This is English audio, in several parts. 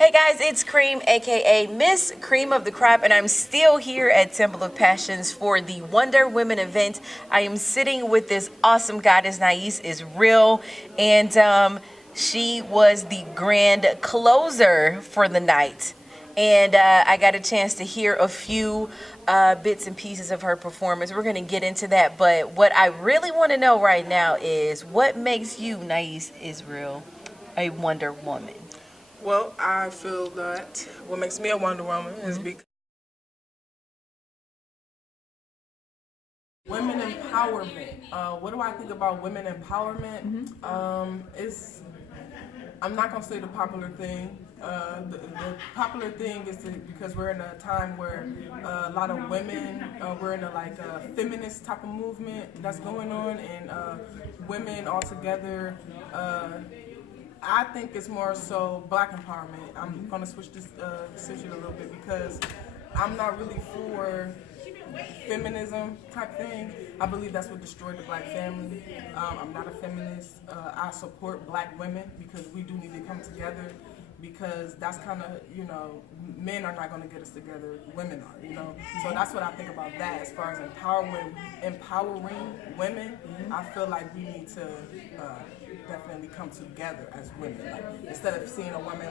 Hey guys, it's Cream, aka Miss Cream of the Crop, and I'm still here at Temple of Passions for the Wonder Women event. I am sitting with this awesome goddess. Nais is real, and she was the grand closer for the night. And I got a chance to hear a few bits and pieces of her performance. We're going to get into that, but what I really want to know right now is what makes you, Nais Israel, a Wonder Woman? Well, I feel that what makes me a Wonder Woman is because women empowerment. What do I think about women empowerment? It's I'm not gonna say the popular thing. The popular thing is because we're in a time where a lot of women, we're in a feminist type of movement that's going on, and women altogether. I think it's more so black empowerment. I'm gonna switch this situation a little bit because I'm not really for feminism type thing. I believe that's what destroyed the black family. I'm not a feminist. I support black women because we do need to come together, because that's kind of, men are not going to get us together, women are. So that's what I think about that. As far as empowering women, I feel like we need to definitely come together as women. Like, instead of seeing a woman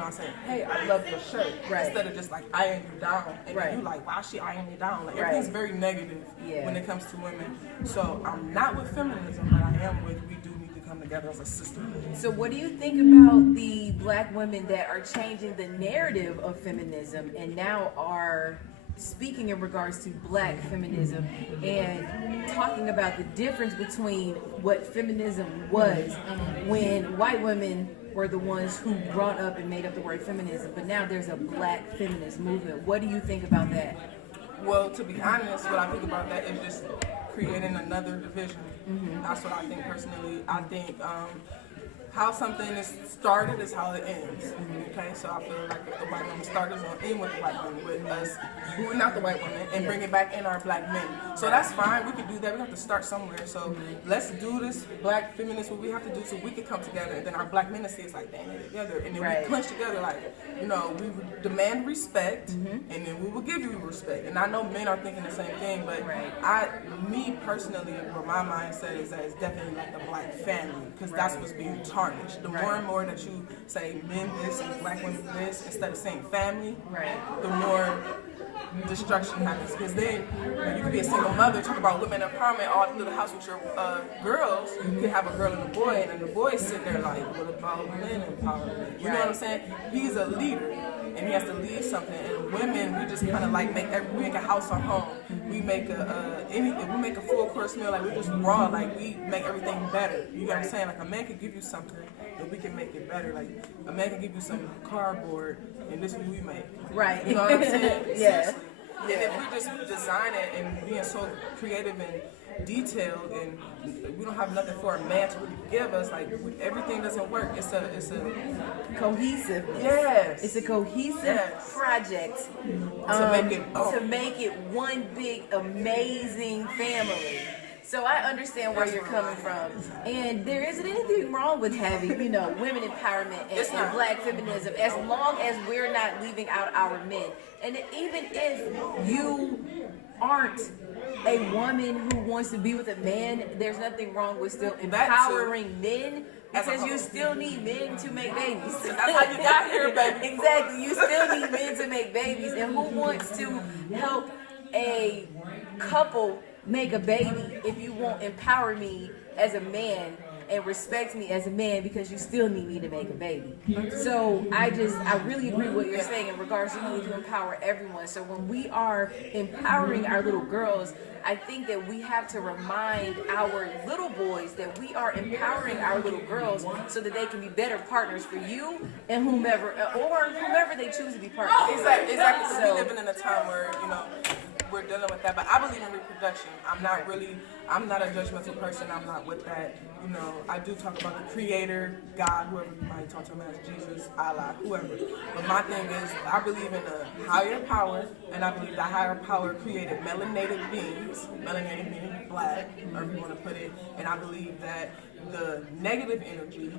I say, hey, I love your shirt, right, instead of just eyeing you down, and right, you like, why is she eyeing me down? Like, right, everything's very negative when it comes to women. So I'm not with feminism, but I am with, we do need to come together as a sisterhood. So what do you think about the black women that are changing the narrative of feminism and now are speaking in regards to black feminism and talking about the difference between what feminism was when white women were the ones who brought up and made up the word feminism, but now there's a black feminist movement? What do you think about that? Well, to be honest, what I think about that is just creating another division. That's what I think personally. I think how something is started is how it ends. Okay, so I feel like if the white woman started, it's going to end with the white woman, with us booting out the white woman and bring it back in our black men. So that's fine. We can do that. We have to start somewhere. So let's do this black feminist, what we have to do so we can come together, and then our black men see it's like, dang, they're together, and then we clench together we demand respect, and then we will give you respect. And I know men are thinking the same thing, but me personally, what my mindset is that it's definitely like the black family, because that's what's being tarnished. The more and more that you say men this and black women this instead of saying family, the more destruction happens. Because then you could be a single mother, talk about women empowerment all through the house with your girls. You could have a girl and a boy, and then the boy sit there like, what about men empowerment? You know what I'm saying? He's a leader, and he has to lead something. And women, we just kind of we make a house our home. We make we make a full course meal. Like, we're just raw. Like, we make everything better. You know what I'm saying? Like, a man could give you something, but we can make it better. Like, a man can give you some cardboard, and this is what we make. Right. You know what I'm saying? Yeah. And if we just design it and being so creative and detailed, and we don't have nothing for a man to really give us, like, everything doesn't work. It's a cohesive. Yes. It's a cohesive project to make it one big amazing family. So I understand where you're coming from, and there isn't anything wrong with having, women empowerment and black feminism, as long as we're not leaving out our men. And even if you aren't a woman who wants to be with a man, there's nothing wrong with still empowering men, because you still need men to make babies. That's how you got here, baby. Exactly, you still need men to make babies, and who wants to help a couple make a baby if you won't empower me as a man and respect me as a man, because you still need me to make a baby. So I really agree with what you're saying in regards to you need to empower everyone. So when we are empowering our little girls, I think that we have to remind our little boys that we are empowering our little girls so that they can be better partners for you and whomever they choose to be partners with. Exactly. So we're living in a time where, we're dealing with that, but I believe in reproduction. I'm not a judgmental person. I'm not with that. I do talk about the creator, God, whoever you might talk to him as, Jesus, Allah, whoever. But my thing is, I believe in a higher power, and I believe that higher power created melanated beings, melanated meaning black, however you want to put it, and I believe that the negative energy,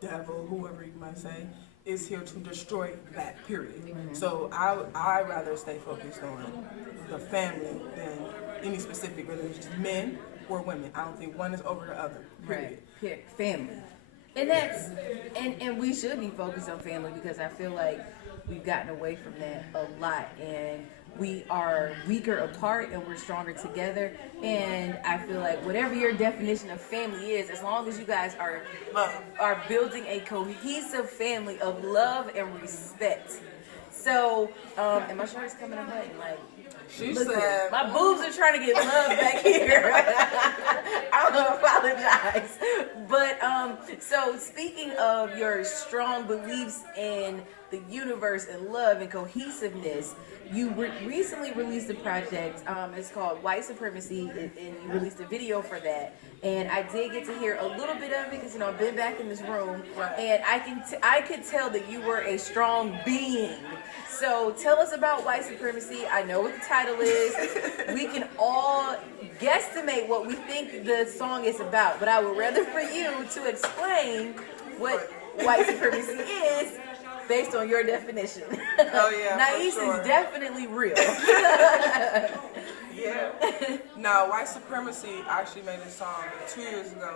devil, whoever you might say, is here to destroy that, period. So I rather stay focused on the family than any specific, whether it's men or women. I don't think one is over the other, period. Right. Family. And that's and we should be focused on family, because I feel like we've gotten away from that a lot, and we are weaker apart and we're stronger together. And I feel like whatever your definition of family is, as long as you guys are building a cohesive family of love and respect. So, and my shirt is coming unbuttoned, like, She listen, said, my boobs are trying to get love back here. I don't apologize. But so speaking of your strong beliefs in the universe and love and cohesiveness, you recently released a project. It's called White Supremacy, and you released a video for that. And I did get to hear a little bit of it because I've been back in this room, and I could tell that you were a strong being. So tell us about White Supremacy. I know what the title is. We can all guesstimate what we think the song is about, but I would rather for you to explain what White Supremacy is based on your definition. Oh yeah, Nais sure. is definitely real. Yeah. No, White Supremacy, I actually made this song 2 years ago,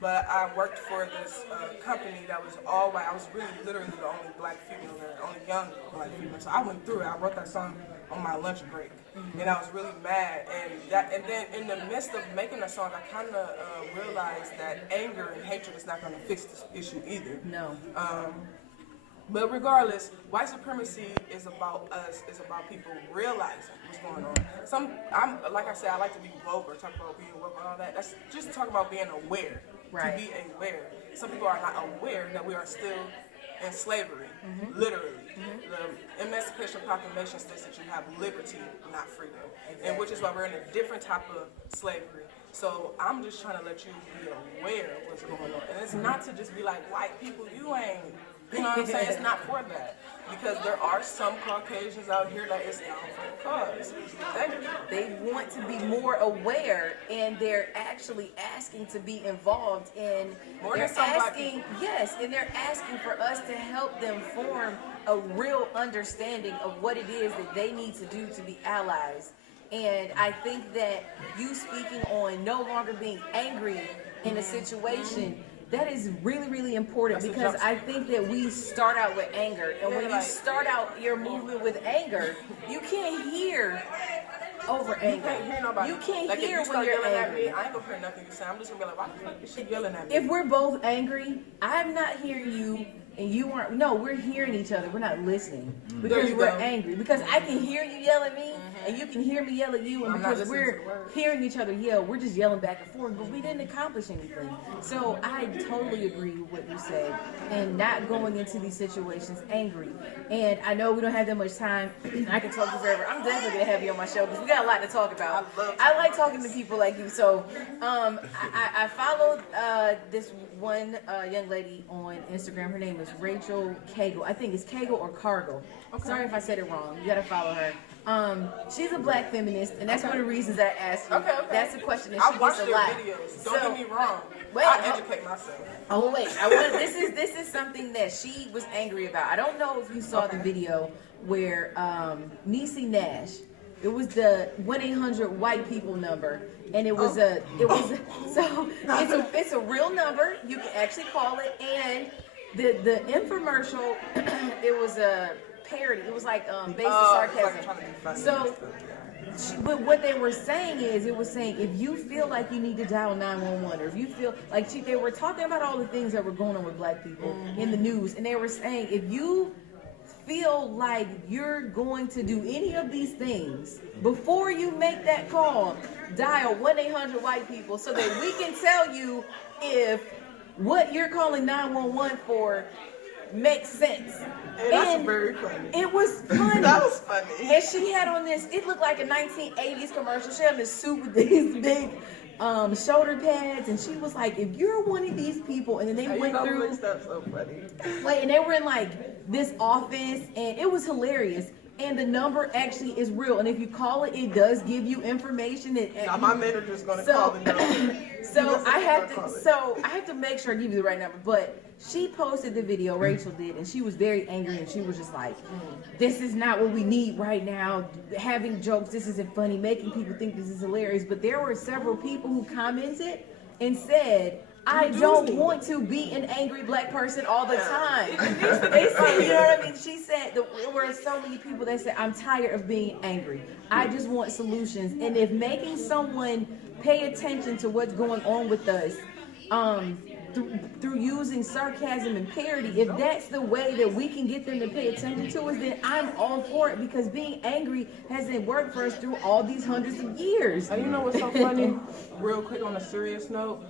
but I worked for this company that was all white. I was really literally the only black female there, only young black female. So I went through it. I wrote that song on my lunch break, and I was really mad. And then in the midst of making the song, I kind of realized that anger and hatred is not going to fix this issue either. No. But regardless, white supremacy is about us. It's about people realizing what's going on. Like I said, I like to be woke or talk about being woke and all that. That's just talk about being aware. Right. To be aware. Some people are not aware that we are still in slavery, literally. The Emancipation Proclamation states that you have liberty, not freedom, and which is why we're in a different type of slavery. So I'm just trying to let you be aware of what's going on, and it's not to just be like, white people, you ain't. You know what I'm saying? It's not for that. Because there are some Caucasians out here that is down for the cause. They want to be more aware, and they're actually asking to be involved in. More they're than some black asking, yes, and they're asking for us to help them form a real understanding of what it is that they need to do to be allies. And I think that you speaking on no longer being angry in a situation, that is really, really important. That's because I think that we start out with anger. And when you start out your movement with anger, you can't hear over anger. You can't hear nobody. You can't like hear if you when start you're yelling angry. at me, I ain't gonna hear nothing you say. I'm just gonna be like, why the fuck is she yelling at me? If we're both angry, I'm not hearing you and you aren't. No, we're hearing each other. We're not listening because we're angry. Because I can hear you yell at me and you can hear me yell at you, and because we're hearing each other yell, we're just yelling back and forth, but we didn't accomplish anything. So I totally agree with what you said, and not going into these situations angry. And I know we don't have that much time. I can talk to you forever. I'm definitely gonna have you on my show because we got a lot to talk about. I like talking to people like you. So I followed this one young lady on Instagram. Her name is Rachel Cagle. I think it's Cagle or Cargill. Okay. Sorry if I said it wrong. You gotta follow her. She's a black feminist, and that's one of the reasons I asked you. Okay. That's the question that I she watch gets a your lot. videos. Don't get me wrong. Wait, I educate myself. Oh wait, this is something that she was angry about. I don't know if you saw the video where Niecy Nash. It was the 1-800 white people number, and it's a real number. You can actually call it, and the infomercial, it was a parody. It was like based on sarcasm. So, but what they were saying is, it was saying if you feel like you need to dial 911, or if you feel like they were talking about all the things that were going on with black people in the news, and they were saying if you feel like you're going to do any of these things before you make that call, dial 1-800 white people so that we can tell you if what you're calling 911 for makes sense. Hey, that's very funny. It was funny. That was funny. And she had on this, it looked like a 1980s commercial. She had this suit with these big shoulder pads, and she was like, if you're one of these people, and then they went through. That's so funny. Wait, and they were in like this office, and it was hilarious. and the number actually is real. And if you call it, it does give you information. Now my manager's gonna call the number. So I have to make sure I give you the right number. But she posted the video, Rachel did, and she was very angry, and she was just like, "This is not what we need right now. Having jokes, this isn't funny. Making people think this is hilarious." But there were several people who commented and said, I don't want to be an angry black person all the time. They said, you know what I mean? She said, there were so many people that said, I'm tired of being angry. I just want solutions. And if making someone pay attention to what's going on with us, through using sarcasm and parody, if that's the way that we can get them to pay attention to us, then I'm all for it, because being angry hasn't worked for us through all these hundreds of years. You know what's so funny? Real quick on a serious note,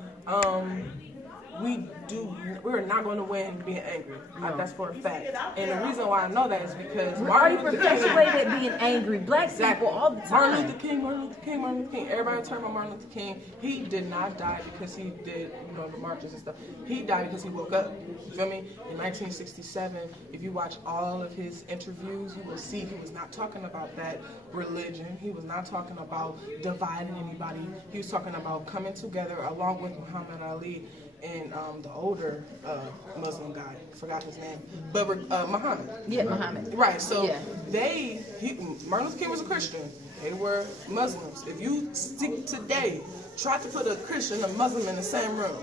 we're not going to win being angry. No. That's for a fact. And the reason why I know that is because We're already perpetuated being angry. Black people all the time. Martin Luther King. Everybody talking about Martin Luther King. He did not die because he did, the marches and stuff. He died because he woke up. You feel me? In 1967, if you watch all of his interviews, you will see he was not talking about that religion. He was not talking about dividing anybody. He was talking about coming together along with Muhammad Ali and the older Muslim guy, forgot his name, but Muhammad. Yeah, Muhammad. Right. So yeah. Martin Luther King was a Christian. They were Muslims. If you stick today, try to put a Christian and a Muslim in the same room,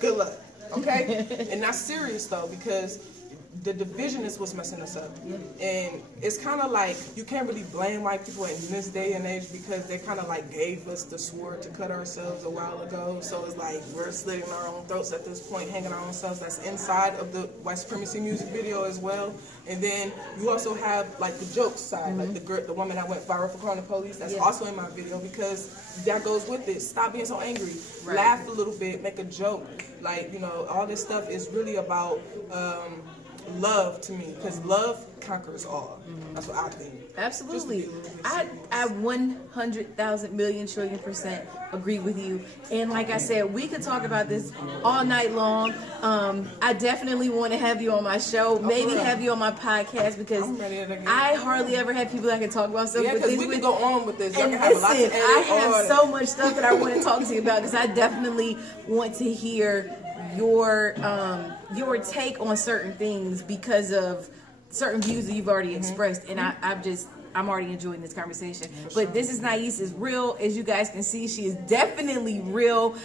good luck. Okay. And that's serious though, because the division is what's messing us up. And it's kind of like you can't really blame white people in this day and age, because they kind of like gave us the sword to cut ourselves a while ago. So it's like we're slitting our own throats at this point, hanging our own selves. That's inside of the white supremacy music video as well. And then you also have like the joke side, like the woman that went viral for calling the police. That's also in my video, because that goes with it. Stop being so angry. Right. Laugh a little bit, make a joke. Like, all this stuff is really about love to me, because love conquers all. That's what I think. Absolutely. I 100,000 million trillion % agree with you. And like I said, we could talk about this all night long. I definitely want to have you on my show, maybe have you on my podcast, because I hardly ever have people that can talk about stuff with this. We can go on with this. And listen, I have so much stuff that I want to talk to you about, because I definitely want to hear your take on certain things because of certain views that you've already expressed, and I'm already enjoying this conversation. But this is Nais is real, as you guys can see. She is definitely real.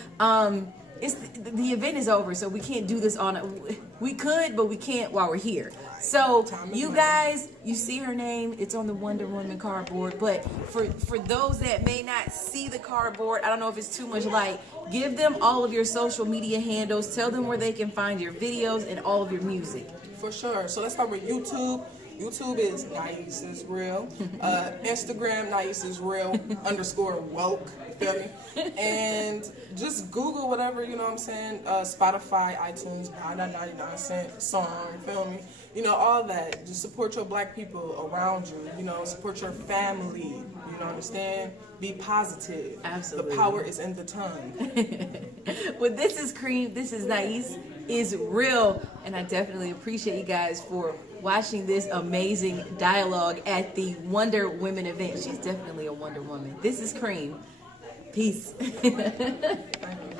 It's the event is over, so we can't do this on. We could, but we can't while we're here. So you guys, you see her name. It's on the Wonder Woman cardboard. But for those that may not see the cardboard, I don't know if it's too much light. Give them all of your social media handles. Tell them where they can find your videos and all of your music. For sure. So let's start with YouTube. YouTube is Nais is real. Instagram, Nais is real _woke. You feel me? And just Google whatever, you know what I'm saying? Spotify, iTunes, 99-cent song, you feel me? All that. Just support your black people around you. Support your family. Understand? Be positive. Absolutely. The power is in the tongue. Well, this is Cream. This is Nais is real. And I definitely appreciate you guys for watching this amazing dialogue at the Wonder Women event. She's definitely a Wonder Woman. This is Cream. Peace. Thank you.